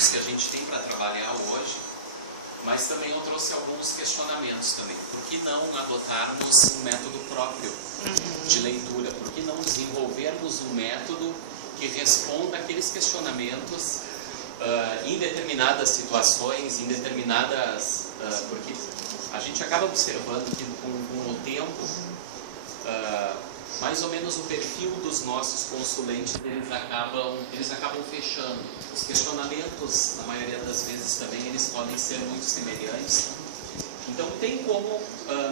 tópicos que a gente tem para trabalhar hoje, mas também eu trouxe alguns questionamentos também. Por que não adotarmos um método próprio de leitura? Por que não desenvolvermos um método que responda àqueles questionamentos em determinadas situações, em determinadas... porque a gente acaba observando que com o tempo, mais ou menos o perfil dos nossos consulentes, eles acabam fechando. Os questionamentos, na maioria das vezes também, eles podem ser muito semelhantes. Então tem como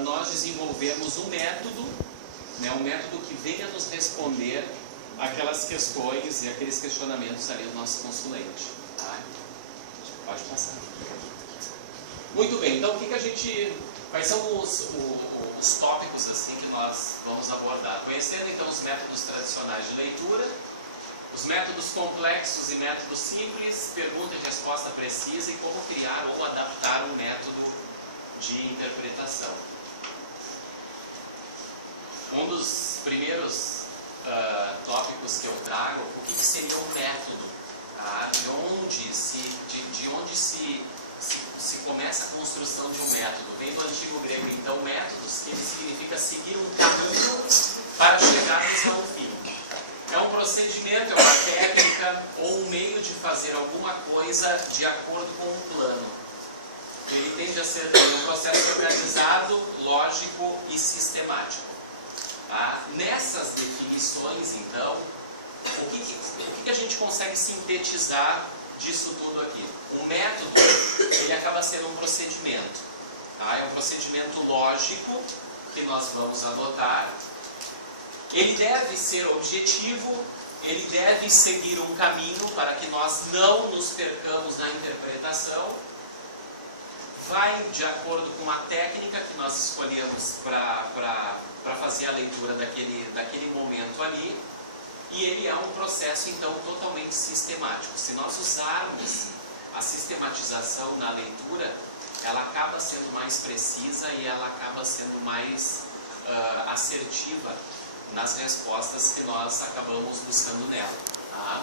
nós desenvolvermos um método, né, um método que venha nos responder aquelas questões e aqueles questionamentos ali do nosso consulente. Tá? Pode passar. Muito bem, então quais são os tópicos assim que nós vamos abordar? Conhecendo então os métodos tradicionais de leitura, os métodos complexos e métodos simples, pergunta e resposta precisa e como criar ou adaptar um método de interpretação. Um dos primeiros tópicos que eu trago, o que seria um método? Tá? De onde se começa a construção de um método? Vem do antigo grego, então, métodos, que significa seguir um caminho para chegar a um fim. É um procedimento, é uma técnica ou um meio de fazer alguma coisa de acordo com um plano. Ele tende a ser um processo organizado, lógico e sistemático. Tá? Nessas definições, então, o que a gente consegue sintetizar disso tudo aqui? Um método, ele acaba sendo um procedimento. Tá? É um procedimento lógico que nós vamos adotar. Ele deve ser objetivo, ele deve seguir um caminho para que nós não nos percamos na interpretação. Vai de acordo com a técnica que nós escolhemos para fazer a leitura daquele momento ali. E ele é um processo, então, totalmente sistemático. Se nós usarmos a sistematização na leitura, ela acaba sendo mais precisa e ela acaba sendo mais assertiva nas respostas que nós acabamos buscando nela. Tá?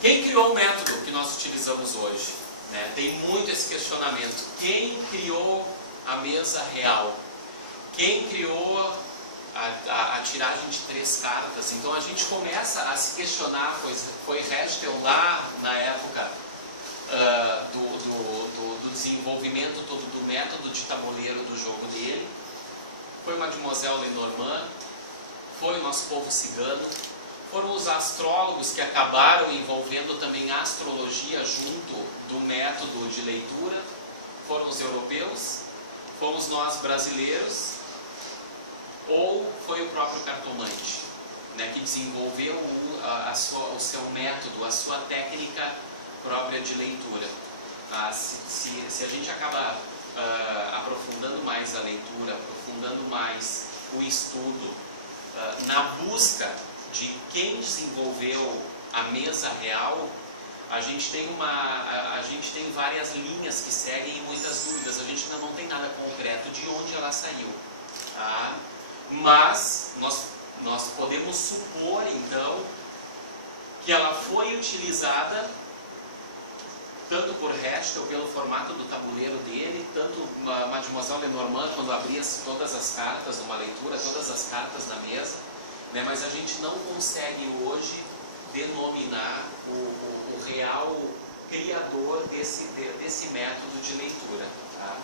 Quem criou o método que nós utilizamos hoje? Né? Tem muito esse questionamento. Quem criou a mesa real? Quem criou a tiragem de 3 cartas? Então a gente começa a se questionar, pois foi Rechtel lá na época do desenvolvimento todo do método de tabuleiro do jogo dele, foi Mademoiselle Lenormand, foi o nosso povo cigano, foram os astrólogos que acabaram envolvendo também a astrologia junto do método de leitura, foram os europeus, fomos nós brasileiros, ou foi o próprio cartomante, né, que desenvolveu o seu método, a sua técnica própria de leitura. Se a gente acaba aprofundando mais a leitura, aprofundando mais o estudo, na busca de quem desenvolveu a mesa real, a gente tem várias linhas que seguem e muitas dúvidas. A gente ainda não tem nada concreto de onde ela saiu. Tá? Mas nós podemos supor, então, que ela foi utilizada tanto por Rechtel, pelo formato do tabuleiro dele, tanto Mademoiselle Lenormand, quando abria todas as cartas numa leitura, todas as cartas da mesa, né? Mas a gente não consegue hoje denominar o real criador desse método de leitura. Tá?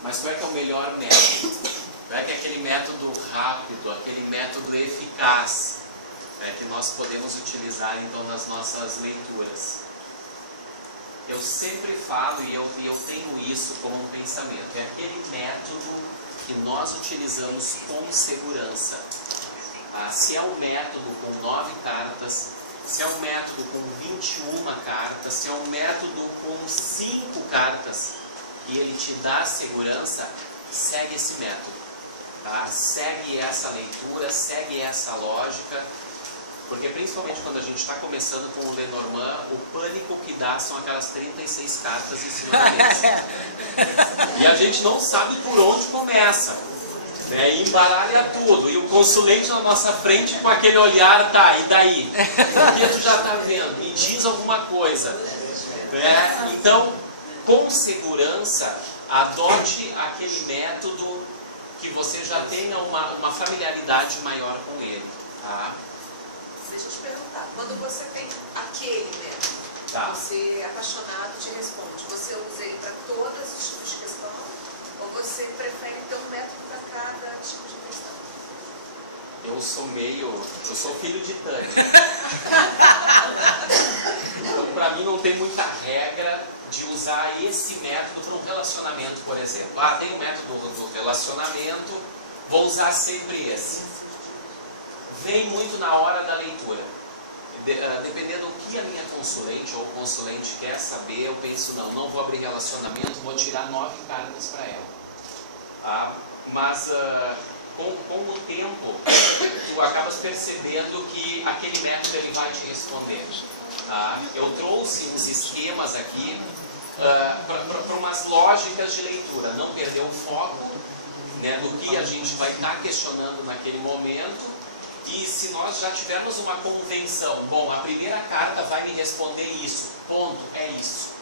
Mas qual é que é o melhor método? Qual é que é aquele método rápido, aquele método eficaz que nós podemos utilizar então nas nossas leituras? Eu sempre falo e eu tenho isso como um pensamento, é aquele método que nós utilizamos com segurança. Se é um método com 9 cartas, se é um método com 21 cartas, se é um método com 5 cartas, e ele te dá segurança, segue esse método. Tá? Segue essa leitura, segue essa lógica, porque principalmente quando a gente está começando com o Lenormand, o pânico que dá são aquelas 36 cartas em cima da mesa. E a gente não sabe por onde começa. Né? E embaralha tudo. E o consulente na nossa frente com aquele olhar, tá, e daí? O que tu já está vendo? Me diz alguma coisa. Né? Então, com segurança, adote aquele método que você já tenha uma familiaridade maior com ele. Tá? Deixa eu te perguntar, quando você tem aquele método, tá, você apaixonado te responde, você usa ele para todos os tipos de questão ou você prefere ter um método para cada tipo de questão? Eu sou filho de Tânia. Então, para mim, não tem muita regra de usar esse método para um relacionamento, por exemplo. Ah, tem um método do relacionamento, vou usar sempre esse. Vem muito na hora da leitura. Dependendo do que a minha consulente ou o consulente quer saber, eu penso, não vou abrir relacionamento, vou tirar 9 cartas para ela. Tá? Mas com o tempo, tu acabas percebendo que aquele método ele vai te responder. Tá? Eu trouxe uns esquemas aqui para umas lógicas de leitura, não perder o foco, né, no que a gente vai estar questionando naquele momento. E se nós já tivermos uma convenção, bom, a primeira carta vai me responder isso, ponto, é isso.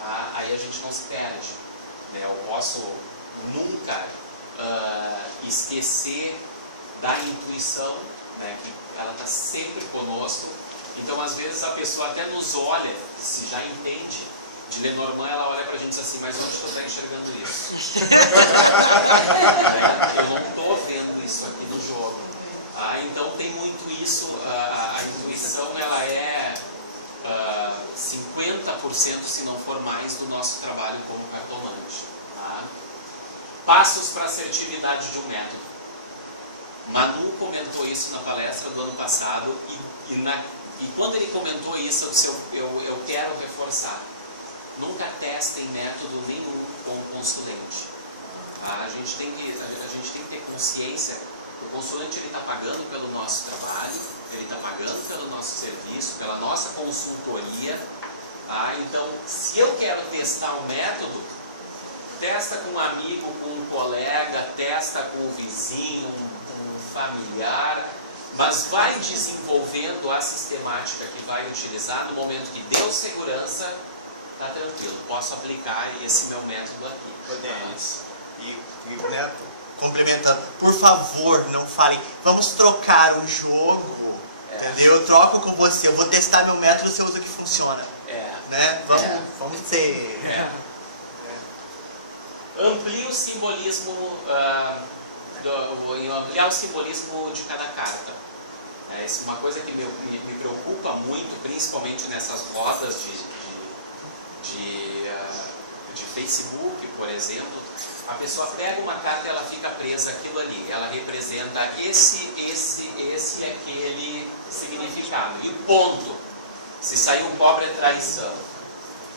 Tá? Aí a gente não se perde. Né? Eu posso nunca esquecer da intuição, né, que ela está sempre conosco. Então, às vezes, a pessoa até nos olha, se já entende. De Lenormand, ela olha pra gente e diz assim, mas onde tu está enxergando isso? Eu não estou vendo isso aqui no jogo. Então, tem muito isso, a intuição, ela é 50%, se não for mais, do nosso trabalho como cartomante. Tá? Passos para a assertividade de um método. Manu comentou isso na palestra do ano passado e quando ele comentou isso, eu disse, eu quero reforçar. Nunca testem método nenhum com o consulente. A gente tem que ter consciência. O consulente está pagando pelo nosso trabalho, ele está pagando pelo nosso serviço, pela nossa consultoria. Então, se eu quero testar um método, testa com um amigo, com um colega, testa com um vizinho, um familiar, mas vai desenvolvendo a sistemática que vai utilizar. No momento que deu segurança, está tranquilo, posso aplicar esse meu método aqui. Denis, né, complementando, por favor, não fale, vamos trocar um jogo, entendeu? Eu troco com você, eu vou testar meu método, você usa o que funciona. Né? Vamos ser... Amplie o simbolismo, ampliar o simbolismo de cada carta. Isso é uma coisa que me preocupa muito, principalmente nessas rodas de Facebook, por exemplo. A pessoa pega uma carta e ela fica presa àquilo ali. Ela representa esse e aquele significado. E ponto. Se saiu cobra é traição.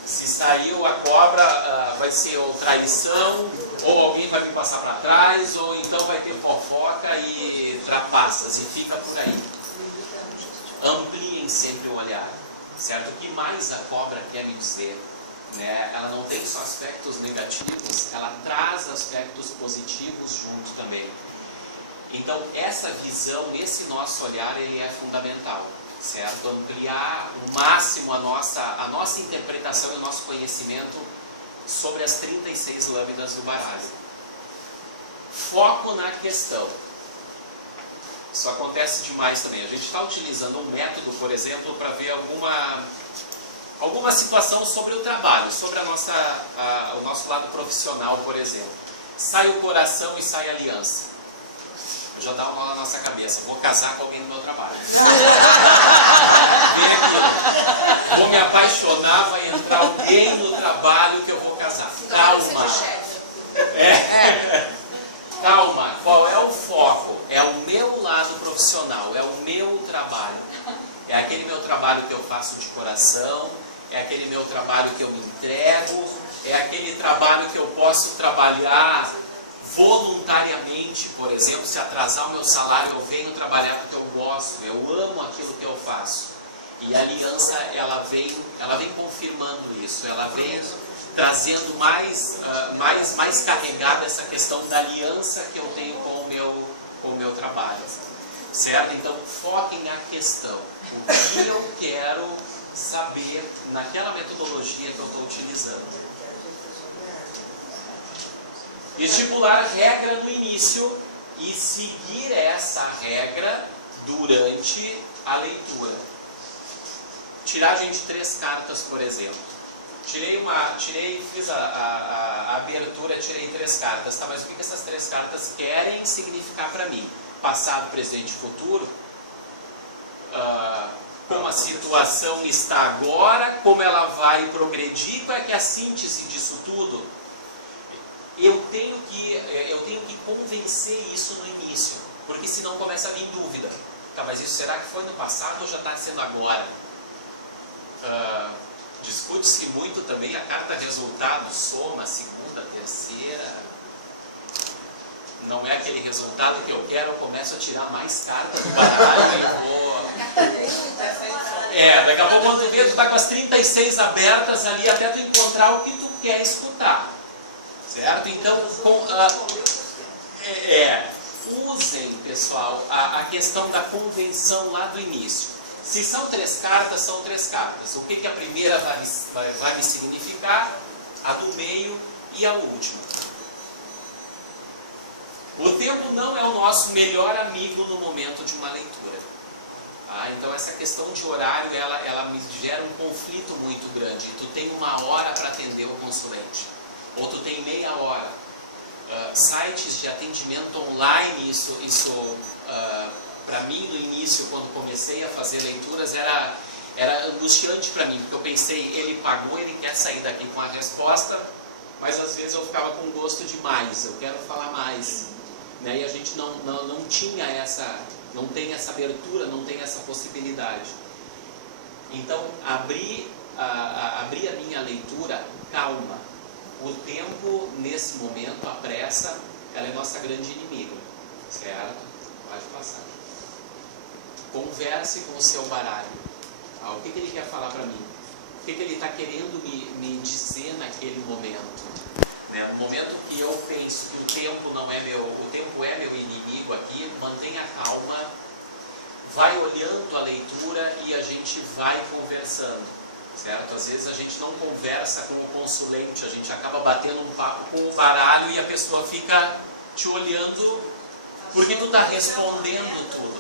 Se saiu a cobra, vai ser ou traição, ou alguém vai me passar para trás, ou então vai ter fofoca e trapaças, e fica por aí. Ampliem sempre o olhar, certo? O que mais a cobra quer me dizer? Né? Ela não tem só aspectos negativos, ela traz aspectos positivos junto também. Então, essa visão, esse nosso olhar, ele é fundamental. Certo? Ampliar o máximo a nossa interpretação e o nosso conhecimento sobre as 36 lâminas do baralho. Foco na questão. Isso acontece demais também. A gente está utilizando um método, por exemplo, para ver alguma situação sobre o trabalho, sobre o nosso lado profissional, por exemplo. Sai o coração e sai a aliança. Já dá um nó na nossa cabeça. Vou casar com alguém no meu trabalho. Vem aqui. Vou me apaixonar, vai entrar alguém no trabalho que eu vou casar. Calma. Calma. Qual é o foco? É o meu lado profissional. É o meu trabalho. É aquele meu trabalho que eu faço de coração. É aquele meu trabalho que eu me entrego. É aquele trabalho que eu posso trabalhar voluntariamente, por exemplo, se atrasar o meu salário, eu venho trabalhar porque eu gosto, eu amo aquilo que eu faço. E a aliança, ela vem confirmando isso, ela vem trazendo mais carregada essa questão da aliança que eu tenho com trabalho. Certo? Então, foquem na questão. O que eu quero saber naquela metodologia que eu estou utilizando. Estipular regra no início e seguir essa regra durante a leitura. Tiragem de 3 cartas, por exemplo. Fiz a abertura, tirei 3 cartas. Tá, mas o que essas 3 cartas querem significar para mim? Passado, presente e futuro? Como a situação está agora? Como ela vai progredir? Qual é que é a síntese disso tudo? Eu tenho que convencer isso no início, porque senão começa a vir dúvida. Tá, mas isso será que foi no passado ou já está sendo agora? Discute-se muito também a carta resultado, soma, segunda, terceira. Não é aquele resultado que eu quero, eu começo a tirar mais cartas do baralho e vou... daqui a pouco quando vê, tu está com as 36 abertas ali até tu encontrar o que tu quer escutar. Certo? Então, usem, pessoal, a questão da convenção lá do início. Se são 3 cartas, são 3 cartas. O que a primeira vai me significar? A do meio e a última. O tempo não é o nosso melhor amigo no momento de uma leitura. Então essa questão de horário, ela me gera um conflito muito grande. Tu tem 1 hora para atender o consulente, ou tu tem meia hora. Sites de atendimento online, isso para mim no início, quando comecei a fazer leituras, era angustiante para mim, porque eu pensei, ele pagou, ele quer sair daqui com a resposta, mas às vezes eu ficava com gosto de mais, eu quero falar mais, né? E a gente não tinha não tem essa abertura, não tem essa possibilidade. Então, abrir a minha leitura, calma. O tempo, nesse momento, a pressa, ela é nossa grande inimiga, certo? Pode passar. Converse com o seu baralho. O que ele quer falar para mim? O que ele está querendo me dizer naquele momento? Né? No momento que eu penso que o tempo é meu inimigo aqui, mantenha calma, vai olhando a leitura e a gente vai conversando. Certo? Às vezes a gente não conversa com o consulente, a gente acaba batendo um papo com o baralho e a pessoa fica te olhando porque tu está respondendo tudo.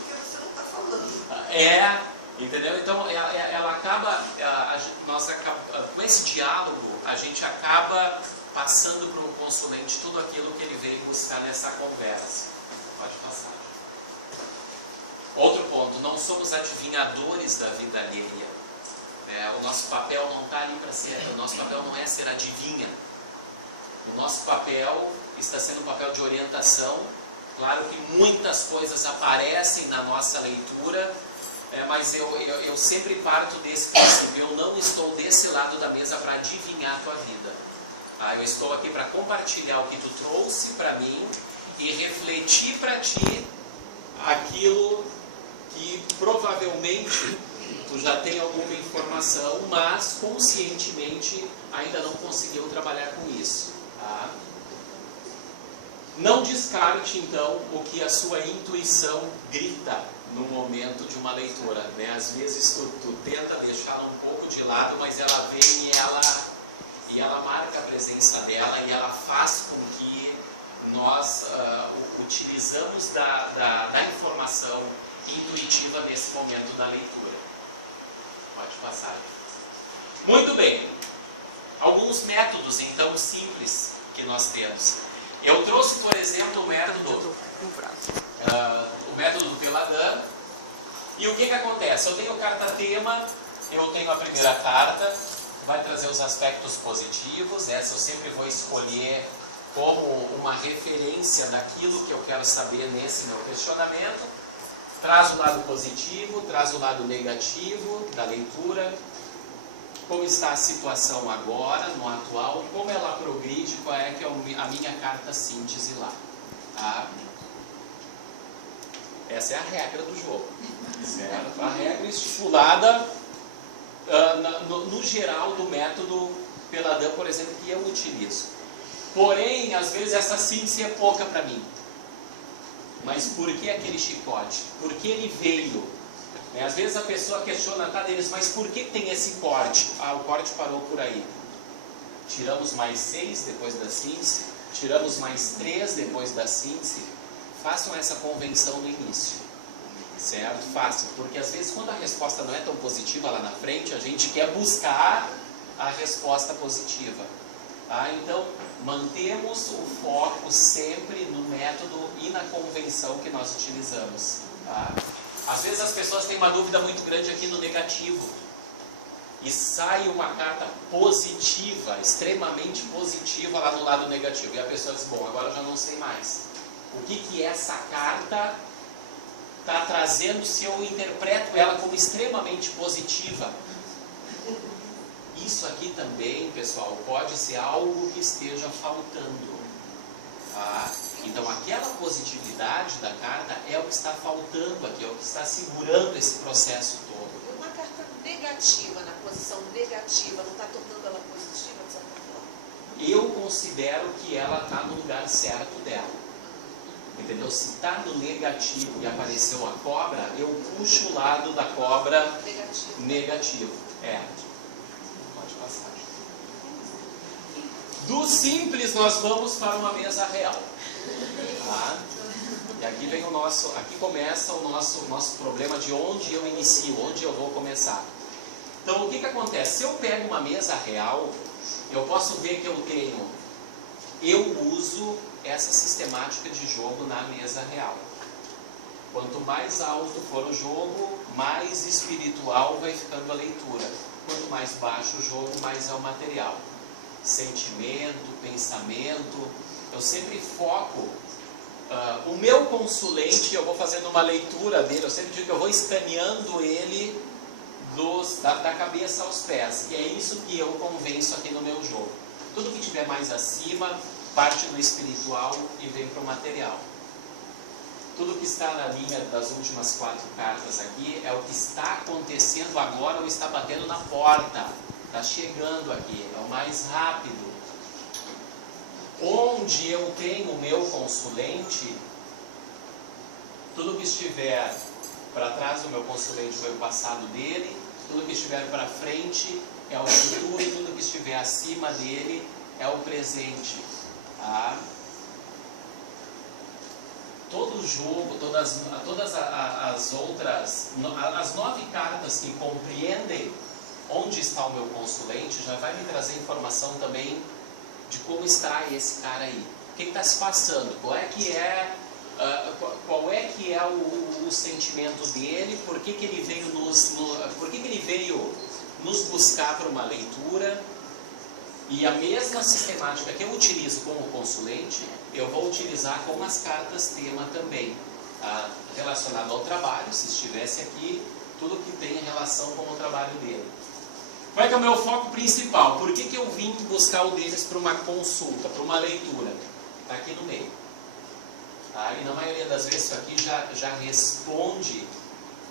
Entendeu? Então ela acaba, com esse diálogo, a gente acaba passando para o consulente tudo aquilo que ele veio buscar nessa conversa. Pode passar. Outro ponto, não somos adivinhadores da vida alheia. O nosso papel não está ali para ser, o nosso papel não é ser adivinha. O nosso papel está sendo um papel de orientação. Claro que muitas coisas aparecem na nossa leitura, mas eu sempre parto desse princípio. Eu não estou desse lado da mesa para adivinhar a tua vida. Eu estou aqui para compartilhar o que tu trouxe para mim e refletir para ti aquilo que provavelmente tu já tem alguma informação, mas conscientemente ainda não conseguiu trabalhar com isso. Tá? Não descarte então o que a sua intuição grita no momento de uma leitura. Né? Às vezes tu tenta deixá-la um pouco de lado, mas ela vem e ela marca a presença dela e ela faz com que nós utilizamos da informação intuitiva nesse momento da leitura. Pode passar. Muito bem. Alguns métodos, então, simples que nós temos. Eu trouxe, por exemplo, o método do Peladan. E o que acontece? Eu tenho carta tema, eu tenho a primeira carta, vai trazer os aspectos positivos. Essa eu sempre vou escolher como uma referência daquilo que eu quero saber nesse meu questionamento. Traz o lado positivo, traz o lado negativo da leitura, como está a situação agora, no atual, como ela progride, qual é que é a minha carta síntese lá. Tá? Essa é a regra do jogo. Certo? A regra estipulada no geral do método Peladan, por exemplo, que eu utilizo. Porém, às vezes essa síntese é pouca para mim. Mas por que aquele chicote? Por que ele veio? Às vezes a pessoa questiona, tá, Denis, mas por que tem esse corte? Ah, o corte parou por aí. Tiramos mais 6 depois da síntese, tiramos mais 3 depois da síntese. Façam essa convenção no início, certo? Façam, porque às vezes quando a resposta não é tão positiva lá na frente, a gente quer buscar a resposta positiva. Tá? Então, mantemos o foco sempre no método e na convenção que nós utilizamos. Tá? Às vezes as pessoas têm uma dúvida muito grande aqui no negativo. E sai uma carta positiva, extremamente positiva lá no lado negativo. E a pessoa diz, bom, agora eu já não sei mais. O que essa carta está trazendo se eu interpreto ela como extremamente positiva? Isso aqui também, pessoal, pode ser algo que esteja faltando. Tá? Então, aquela positividade da carta é o que está faltando aqui, é o que está segurando esse processo todo. Uma carta negativa, na posição negativa, não está tornando ela positiva, de certa forma? Eu considero que ela está no lugar certo dela. Entendeu? Se está no negativo e apareceu a cobra, eu puxo o lado da cobra negativo. É. Pode passar. Do simples nós vamos para uma mesa real. Tá? E aqui vem o nosso, aqui começa o nosso problema de onde eu inicio, onde eu vou começar. Então o que acontece? Se eu pego uma mesa real, eu posso ver que eu uso essa sistemática de jogo na mesa real. Quanto mais alto for o jogo, mais espiritual vai ficando a leitura. Quanto mais baixo o jogo, mais é o material. Sentimento, pensamento, eu sempre foco. O meu consulente, eu vou fazendo uma leitura dele, eu sempre digo que eu vou escaneando ele da cabeça aos pés. E é isso que eu convenço aqui no meu jogo. Tudo que tiver mais acima, parte do espiritual e vem para o material. Tudo que está na linha das últimas 4 cartas aqui é o que está acontecendo agora ou está batendo na porta. Está chegando aqui, é o mais rápido. Onde eu tenho o meu consulente, tudo que estiver para trás do meu consulente foi o passado dele, tudo que estiver para frente é o futuro e tudo que estiver acima dele é o presente. Tá? Todo jogo, todas as outras, as 9 cartas que compreendem onde está o meu consulente, já vai me trazer informação também de como está esse cara aí. O que está se passando? Qual é que é o sentimento dele? Por que ele veio nos buscar para uma leitura? E a mesma sistemática que eu utilizo com o consulente, eu vou utilizar com as cartas tema também. Tá? Relacionado ao trabalho, se estivesse aqui, tudo que tem relação com o trabalho dele. Qual é que é o meu foco principal? Por que eu vim buscar o deles para uma consulta, para uma leitura? Está aqui no meio. Tá? E na maioria das vezes isso aqui já responde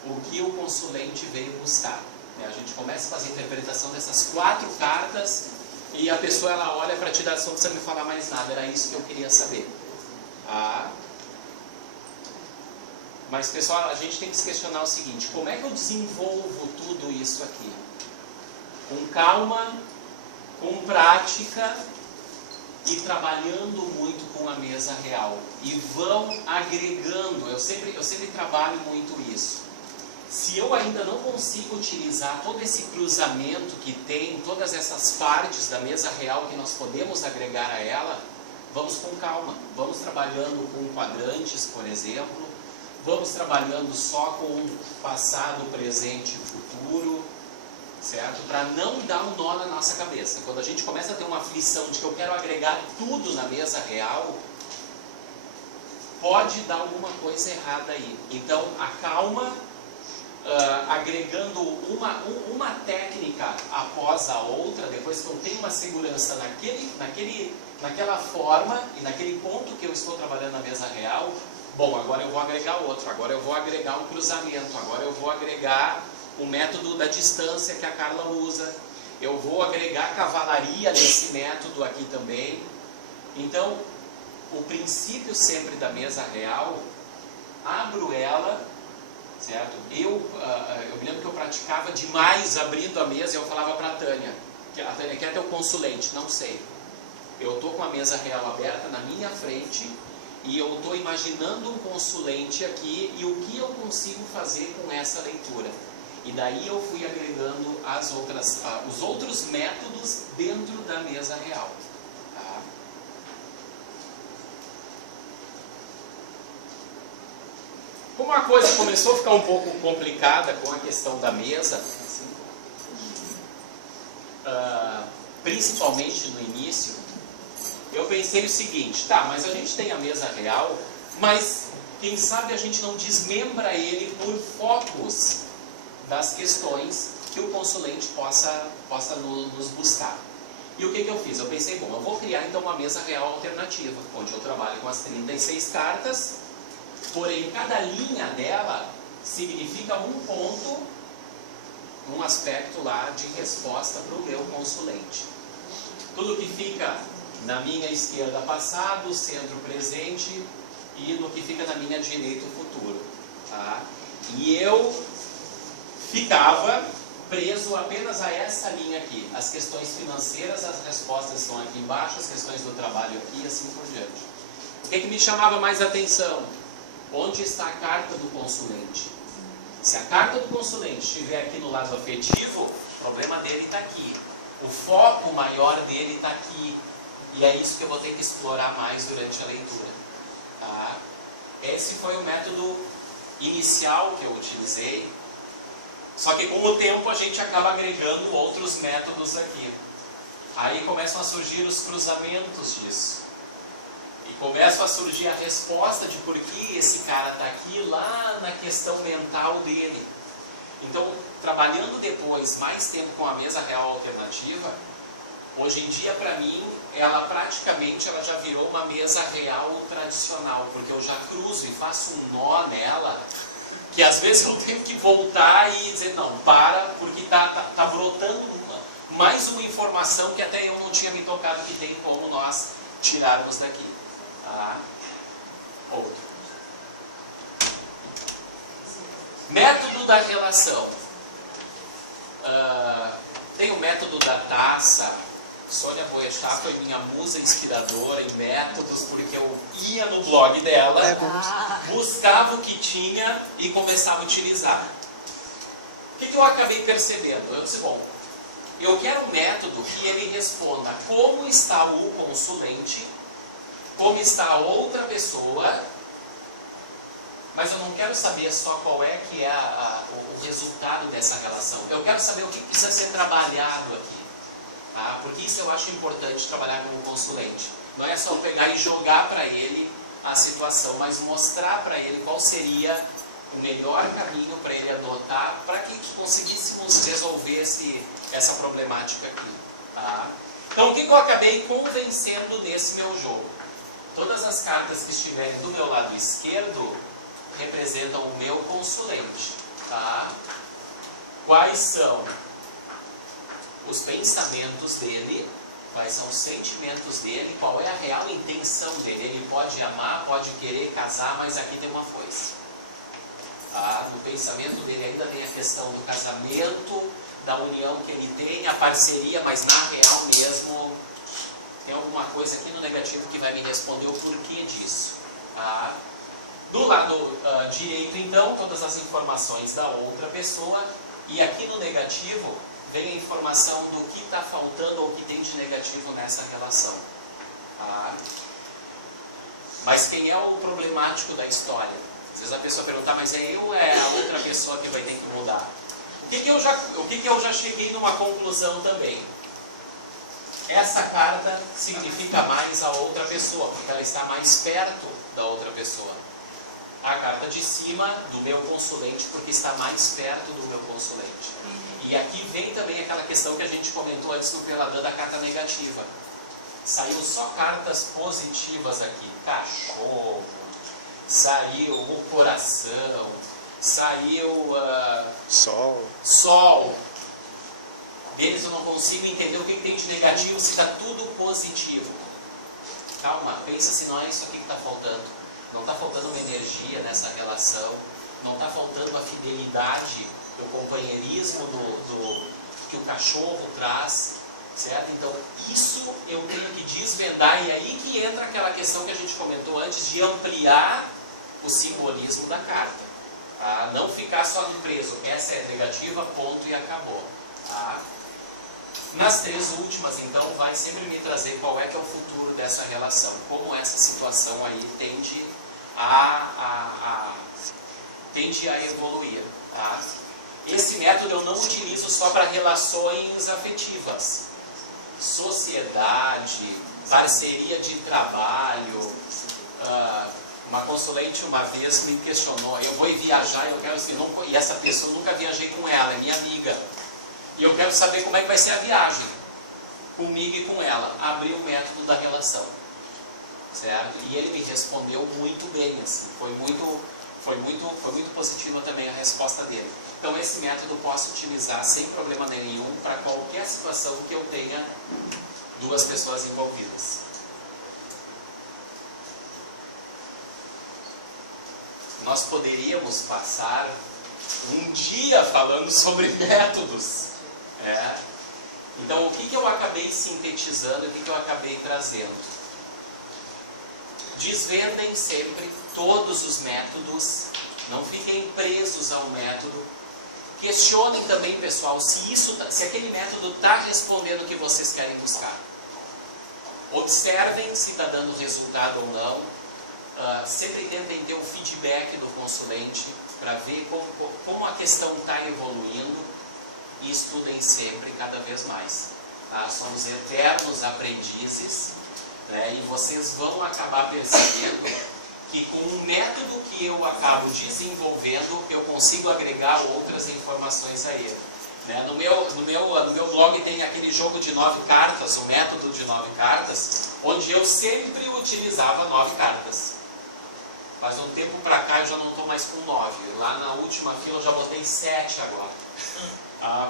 o que o consulente veio buscar. A gente começa a fazer a interpretação dessas 4 cartas e a pessoa ela olha para ti e diz, não precisa me falar mais nada, era isso que eu queria saber. Tá? Mas pessoal, a gente tem que se questionar o seguinte, como é que eu desenvolvo tudo isso aqui? Com calma, com prática e trabalhando muito com a mesa real. E vão agregando, eu sempre trabalho muito isso. Se eu ainda não consigo utilizar todo esse cruzamento que tem, todas essas partes da mesa real que nós podemos agregar a ela, vamos com calma. Vamos trabalhando com quadrantes, por exemplo. Vamos trabalhando só com passado, presente e futuro. Certo? Para não dar um nó na nossa cabeça. Quando a gente começa a ter uma aflição de que eu quero agregar tudo na mesa real, pode dar alguma coisa errada aí. Então, a calma, agregando uma técnica após a outra, depois que eu tenho uma segurança naquela forma e naquele ponto que eu estou trabalhando na mesa real, bom, agora eu vou agregar outro, agora eu vou agregar um cruzamento, agora eu vou agregar o método da distância que a Carla usa, eu vou agregar cavalaria nesse método aqui também. Então, o princípio sempre da mesa real abro ela, certo? Eu me lembro que eu praticava demais abrindo a mesa e eu falava para a Tânia quer ter o consulente? Não sei. Eu estou com a mesa real aberta na minha frente e eu estou imaginando um consulente aqui e o que eu consigo fazer com essa leitura. E daí eu fui agregando os outros métodos dentro da mesa real. Tá? Como a coisa começou a ficar um pouco complicada com a questão da mesa, assim, principalmente no início, eu pensei o seguinte, tá, mas a gente tem a mesa real, mas quem sabe a gente não desmembra ele por focos das questões que o consulente possa nos buscar. E o que eu fiz? Eu pensei, bom, eu vou criar então uma mesa real alternativa, onde eu trabalho com as 36 cartas, porém cada linha dela significa um ponto, um aspecto lá de resposta para o meu consulente. Tudo que fica na minha esquerda passado, centro presente e no que fica na minha direita o futuro. Tá? E eu ficava preso apenas a essa linha aqui. As questões financeiras, as respostas estão aqui embaixo, as questões do trabalho aqui e assim por diante. O que me chamava mais atenção? Onde está a carta do consulente? Se a carta do consulente estiver aqui no lado afetivo, o problema dele está aqui. O foco maior dele está aqui. E é isso que eu vou ter que explorar mais durante a leitura. Tá? Esse foi o método inicial que eu utilizei. Só que com o tempo a gente acaba agregando outros métodos aqui. Aí começam a surgir os cruzamentos disso. E começa a surgir a resposta de por que esse cara está aqui lá na questão mental dele. Então, trabalhando depois mais tempo com a mesa real alternativa, hoje em dia para mim, ela já virou uma mesa real tradicional, porque eu já cruzo e faço um nó nela, que às vezes eu tenho que voltar e dizer, não, porque tá brotando mais uma informação que até eu não tinha me tocado que tem como nós tirarmos daqui. Tá? Outro. Método da relação. Tem o método da taça. Sônia Boechat foi minha musa inspiradora em métodos, porque eu ia no blog dela, buscava o que tinha e começava a utilizar. O que eu acabei percebendo? Eu disse, bom, eu quero um método que ele responda como está o consulente, como está a outra pessoa, mas eu não quero saber só qual é que é o resultado dessa relação. Eu quero saber o que precisa ser trabalhado aqui. Tá? Porque isso eu acho importante trabalhar com o consulente. Não é só pegar e jogar para ele a situação, mas mostrar para ele qual seria o melhor caminho para ele adotar, para que conseguíssemos resolver essa problemática aqui. Tá? Então o que eu acabei convencendo nesse meu jogo? Todas as cartas que estiverem do meu lado esquerdo representam o meu consulente. Tá? Quais são os pensamentos dele, quais são os sentimentos dele, qual é a real intenção dele. Ele pode amar, pode querer casar, mas aqui tem uma foice. Tá? No pensamento dele ainda tem a questão do casamento, da união que ele tem, a parceria, mas na real mesmo tem alguma coisa aqui no negativo que vai me responder o porquê disso. Tá? Do lado direito, então, todas as informações da outra pessoa, e aqui no negativo vem a informação do que está faltando ou que tem de negativo nessa relação. Tá? Mas quem é o problemático da história? Às vezes a pessoa pergunta, mas é eu ou é a outra pessoa que vai ter que mudar? O que eu já cheguei numa conclusão também? Essa carta significa mais a outra pessoa, porque ela está mais perto da outra pessoa. A carta de cima do meu consulente, porque está mais perto do meu consulente. E aqui vem também aquela questão que a gente comentou antes no Peladã da carta negativa. Saiu só cartas positivas aqui. Cachorro, saiu o coração, saiu Sol. Deles eu não consigo entender o que tem de negativo se está tudo positivo. Calma, pensa se não é isso aqui que está faltando. não está faltando uma energia nessa relação, não está faltando a fidelidade, o companheirismo que o cachorro traz, certo? Então, isso eu tenho que desvendar, e aí que entra aquela questão que a gente comentou antes, de ampliar o simbolismo da carta. Tá? Não ficar só no preso, essa é negativa, ponto e acabou. Tá? Nas 3 últimas, então, vai sempre me trazer qual é que é o futuro dessa relação, como essa situação aí tende a evoluir. Tá? Esse método eu não utilizo só para relações afetivas. Sociedade, parceria de trabalho. Uma consulente uma vez me questionou, eu vou viajar, eu quero assim, e essa pessoa eu nunca viajei com ela, é minha amiga. E eu quero saber como é que vai ser a viagem, comigo e com ela. Abri o método da relação, certo? E ele me respondeu muito bem, assim, foi muito positiva também a resposta dele. Então esse método eu posso utilizar sem problema nenhum para qualquer situação que eu tenha 2 pessoas envolvidas. Nós poderíamos passar um dia falando sobre métodos. Então, o que eu acabei sintetizando, o que eu acabei trazendo? Desvendem sempre todos os métodos, não fiquem presos ao método. Questionem também, pessoal, se aquele método está respondendo o que vocês querem buscar. Observem se está dando resultado ou não. Sempre tentem ter o feedback do consulente para ver como a questão está evoluindo, e estudem sempre cada vez mais. Tá? Somos eternos aprendizes, né? E vocês vão acabar percebendo que com o método que eu acabo desenvolvendo, eu consigo agregar outras informações a ele. Né? No meu blog tem aquele jogo de 9 cartas, o método de 9 cartas, onde eu sempre utilizava 9 cartas. Faz um tempo pra cá eu já não estou mais com 9. Lá na última fila eu já botei 7 agora.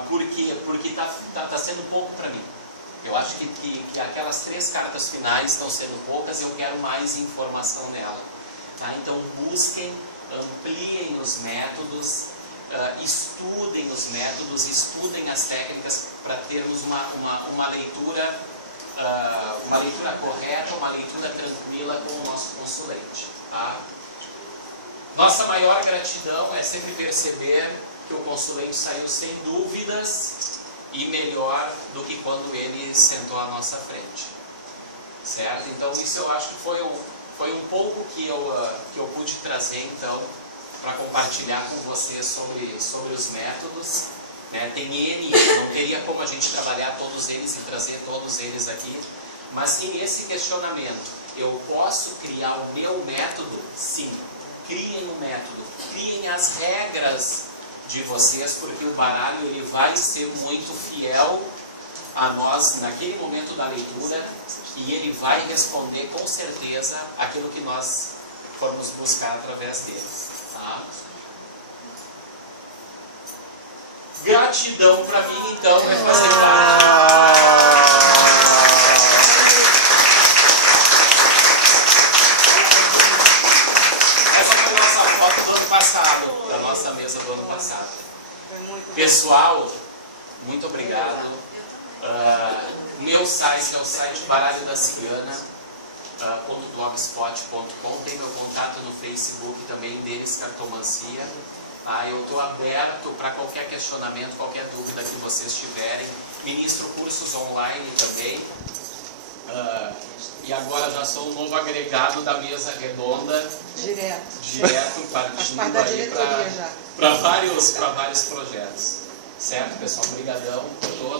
Por quê? Porque tá sendo pouco para mim. Eu acho que aquelas 3 cartas finais estão sendo poucas, eu quero mais informação nela. Tá? Então busquem, ampliem os métodos, estudem os métodos, estudem as técnicas para termos uma leitura correta, uma leitura tranquila com o nosso consulente. Tá? Nossa maior gratidão é sempre perceber que o consulente saiu sem dúvidas e melhor do que quando ele sentou à nossa frente. Certo? Então isso eu acho que foi um pouco que eu pude trazer então para compartilhar com vocês sobre os métodos. Né? Tem N, não teria como a gente trabalhar todos eles e trazer todos eles aqui, mas sim esse questionamento. Eu posso criar o meu método? Sim. Criem o método, criem as regras de vocês, porque o baralho ele vai ser muito fiel a nós naquele momento da leitura e ele vai responder com certeza aquilo que nós formos buscar através deles. Tá? Gratidão para mim então por fazer parte. Da nossa mesa do ano passado. Pessoal, muito obrigado. Meu site é o site Baralho da Cigana, .blogspot.com. Tem meu contato no Facebook também, Denis Cartomancia. Eu estou aberto para qualquer questionamento, qualquer dúvida que vocês tiverem. Ministro cursos online também. E agora já sou o novo agregado da mesa redonda. Direto partindo aí para vários projetos. Certo, pessoal? Obrigadão por todos.